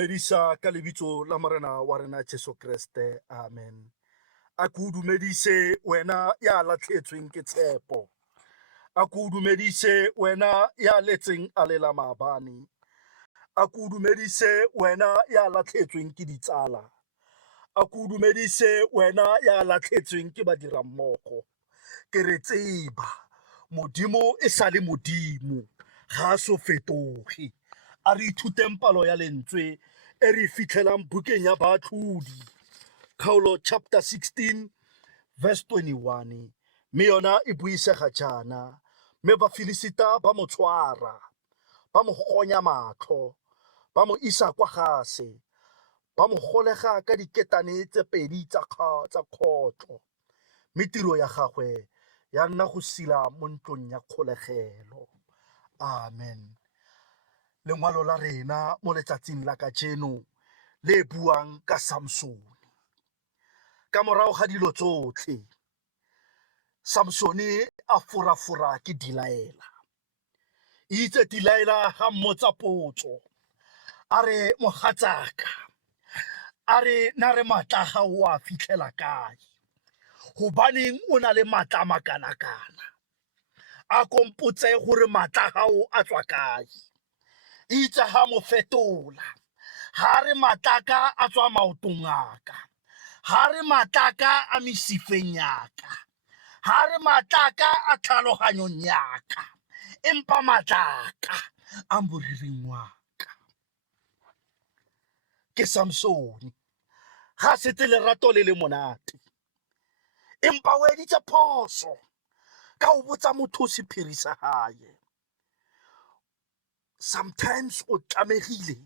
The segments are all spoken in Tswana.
dumedisa ka lebitso la morena wa rena Jesu Kriste. Amen. A ku dumedise wena ya latlhetsweng ke tshepo. A ku dumedise wena ya letseng a lela maabane. A ku dumedise wena ya latlhetsweng ke ditsala. A ku dumedise wena ya latlhetsweng ke badirammogo. Ke re tseba modimo e sa le modimo ga a so fetoge. A re ithuteng palo ya lentswe e re fitlhelang bukeng ya Baatlhodi kgaolo chapter 16 verse 21, mme yona e buisega jaana. Mme bafilisita ba mo tshwara, ba mo gonya matlho, ba mo isa kwa gase, ba mo golega ka diketane tse pedi tsa kgotlo, mme tiro ya gagwe ya nna go sila mo ntlong ya kgolegelo. Amen. Lengwalo la rena mo letsatsing la kajeno le buang ka Samsone. Ka morago ga dilo tsotlhe, Samsone a forafora ke Delilah. Itse Delilah ga mmotsa potso, a re mogatsaka, a re na re matla ga o a fitlhela kae, gobaneng o na le matla makana-kana, a kompotse gore matla ga o a tswa kae. Itse ga mo fetola, ga re matlaka a tswa maotong aka, ga re matlaka a mesifeng yaka, ga re matlaka a tlhaloganyong yaka, empa matlaka a moriring waka. Ke Samsone, ga setse lerato le le monate, empa o editse phoso ka o botsa motho sephiri sa hae. Sometimes o tlamegile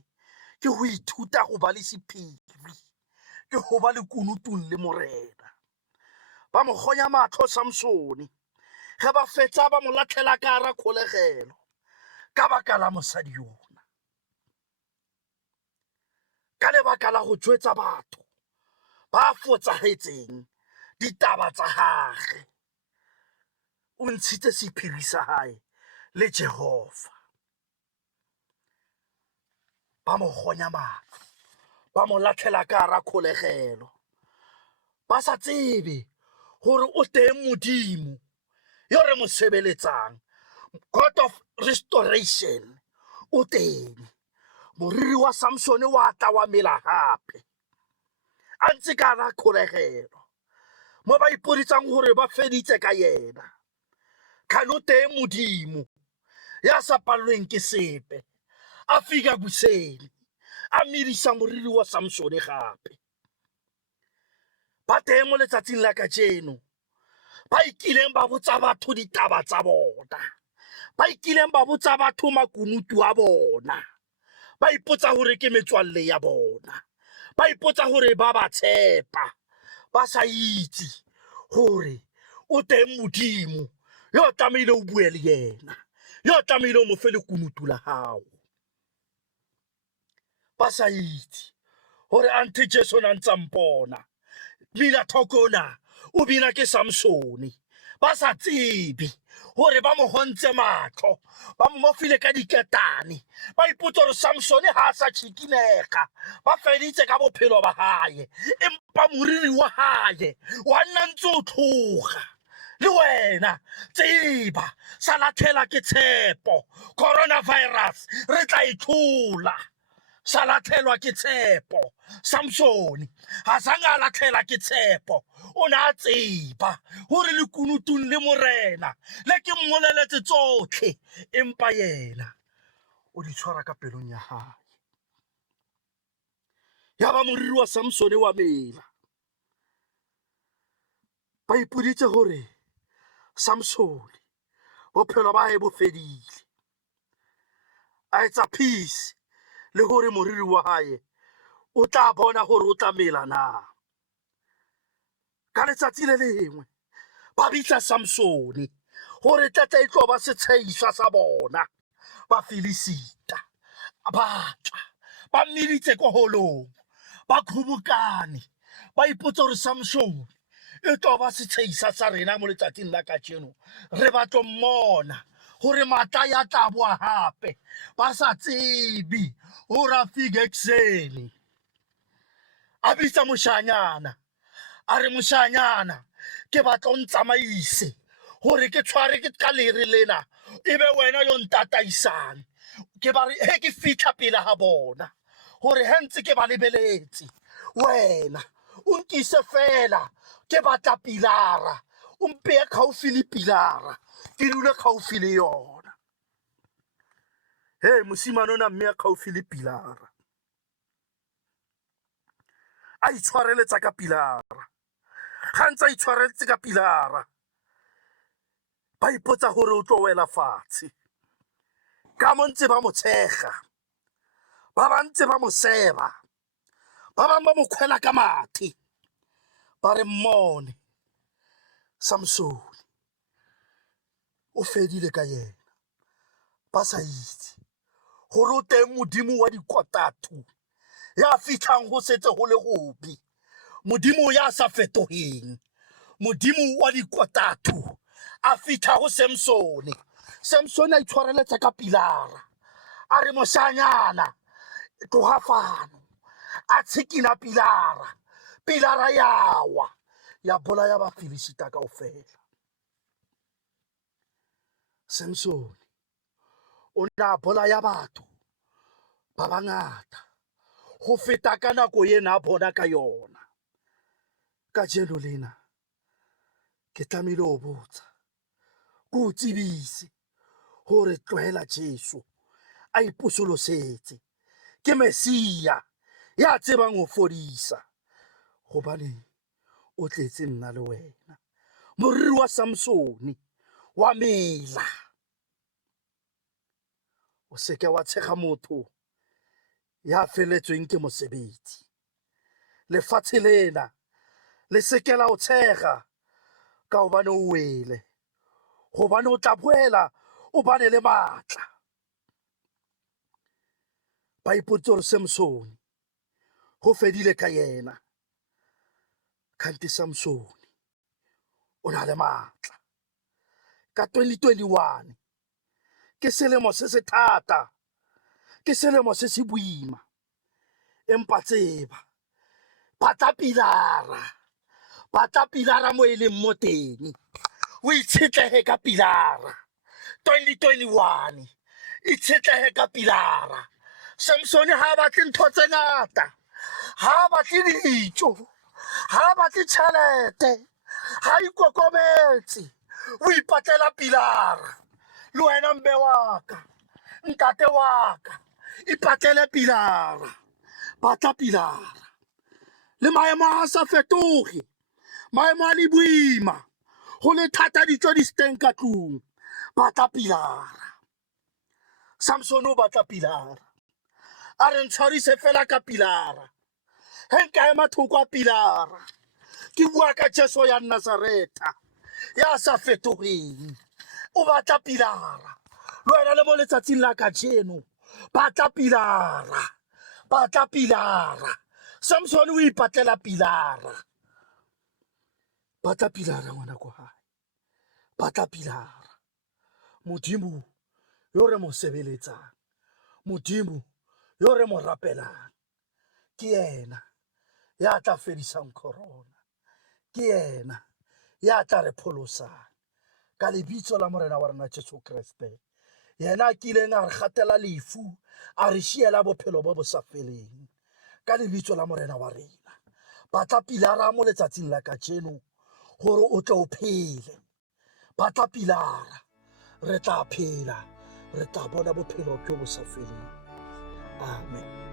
ke go ithuta go ba le sephiri, ke go ba le kunutong le morena. Ba mo gonya matlho Samsone, ge ba fetsa ba mo latlhela ka hara kgolegelo ka baka la mosadi yona, ka lebaka la go jwetsa batho ba fotsagetseng ditaba tsa gage. O ntshitse sephiri sa hae le Jehova. Ba mo gonya matlho, ba mo latlhela ka hara kgolegelo, ba sa tsebe gore o teng modimo yo re mo sebeletsang, God of restoration o teng. Moriri wa Samsone wa tla wa mela gape a ntse ka hara kgolegelo, mo ba ipoditsang gore ba feditse ka yena. Kano teng modimo ya sa palelweng ke sepe, a fika buseni a medisa moriri wa Samsone gape. Ba teng mo letsatsing la kajeno ba ikileng ba botsa batho ditaba tsa bona, ba ikileng ba botsa batho makunutu a bona, ba ipotsa gore ke metswalle ya bona, ba ipotsa gore ba ba tshepa, ba sa itse gore o teng modimo yo tlamehile o bue le yena, yo tlamehile o mo fe lekunutu la gago. Ba sa itse gore ante Jesu na ntsa mpona, bina thokona o bina ke Samsone. Ba sa tsebe gore ba mo gontse matlho, ba mo mofile ka diketane, ba ipotsa gore Samsone ha sa tšhikinega, ba feditse ka bophelo ba hae, empa moriri wa hae wa nna ntse o tlhoga. Le wena tseba sa latlhela ke tshepo, coronavirus re tla e tlhola. Sa latlhelwa ke tshepo, Samsone ga sanga latlhela ke tshepo, o ne a tseba gore lekunutong le morena le ke mmoleletse tsotlhe, empa yena o di tshwara ka pelong ya hae. Ya ba moriri wa Samsone wa mela, ba ipoditse gore Samsone bophelo ba hae bo fedile, a etsa peace le gore moriri wa hae o tla bona gore o tla mela na. Ka letsatsi le lengwe ba bitla Samsone gore tlatla e tlo ba setsheišwa sa bona. Ba Filisita ba tla ba mmeditse ko holong, ba kgobokane, ba ipotsa gore Samsone e tlo ba setsheiša sa rena mo letsatsing la kajeno, re batlo mmona gore matla ya tla boa hape ba sa tsebe gore a fike eksene a bitsa moshanyana a re moshanyana ke batla o ntsamaise gore ke tshware ke ka lere lena ebe wena yo ntataisang ke ba re he ke fitlha pele ga bona gore he ntse ke ba lebeletse wena o nkise fela ke batla pilara o mpeye kgaufi le pilara ke dule kgaufi le yona he mosimane o na mme ya kgaufi le pilara a itshwareletsa ka pilara ga ntse a itshwareletse ka pilara ba ipotsa gore o tlo wela fatshe ka mo ntse ba mo tshega ba ba ntse ba mo seba ba bangwe ba mo kgwela ka mathe ba re mmone Samsoni o fedile ka yena ba sa itse gore o teng modimo wa dikotatu ya fitlhang go setse go le gobe modimo ya sa fetogeng modimo wa dikotatu a fitlha go Samsoni a itshwareletsa ka pilara a re moshanyana tloga fano a tshikina pilara yawa ya bolaya bafilisita kaofela Samsoni o na bolaya batho ba bangata go feta ka nako e na bona ka yona ka jeno lena ke tlamehile o botsa go tsebise gore tlohela Jesu a iposolosetse ke Mesia ya tsebang go fodisa gobane o tletse nna le wena moriri wa Samsoni wa mela o seke wa tshega motho ya feletsweng ke mosebetsi lefatshe lena le seke la o tshega ka gobane o wele gobane o tla boela o bane le matla ba ipotse gore Samsoni go fedile ka yena kante Samsoni o na le matla ka 2021 ke selemo se se thata ke selemo se se boima empa tseba batla pilara mo e leng mo teng o itshetlege ka pilara 2021 itshetlege ka pilara Samsoni ha batle ntho tse ngata ha batle dijo ha batle tšhelete ha ikokobetse o ipatlela pilara le wena mme wa ka ntate wa ka ipatlele pilara batla pilara le maemo a sa fetoge maemo a le boima go le thata dijo di steng ka tlung batla pilara Samsoni o batla pilara a re ntshwarise fela ka pilara he nka ema thoko a pilara ke bua ka Jesu ya Nazareta ya sa fetogeng o batla pilara le wena le mo letsatsing la kajeno batla pilara Samsoni o ipatlela pilara batla pilara ngwana ko hae batla pilara modimo yo re mo sebeletsang modimo yo re mo rapelang ke yena ya tla fedisang corona ke yena ya tla re pholosang ka lebitso la morena wa rena Jesu Kriste yena a kileng a re gatela lefu a re šiela bophelo bo bo sa feleng ka lebitso la morena wa rena batla pilara mo letsatsing la kajeno gore o tle o phele batla pilara re tla phela re tla bona bophelo jo bo sa feleng amen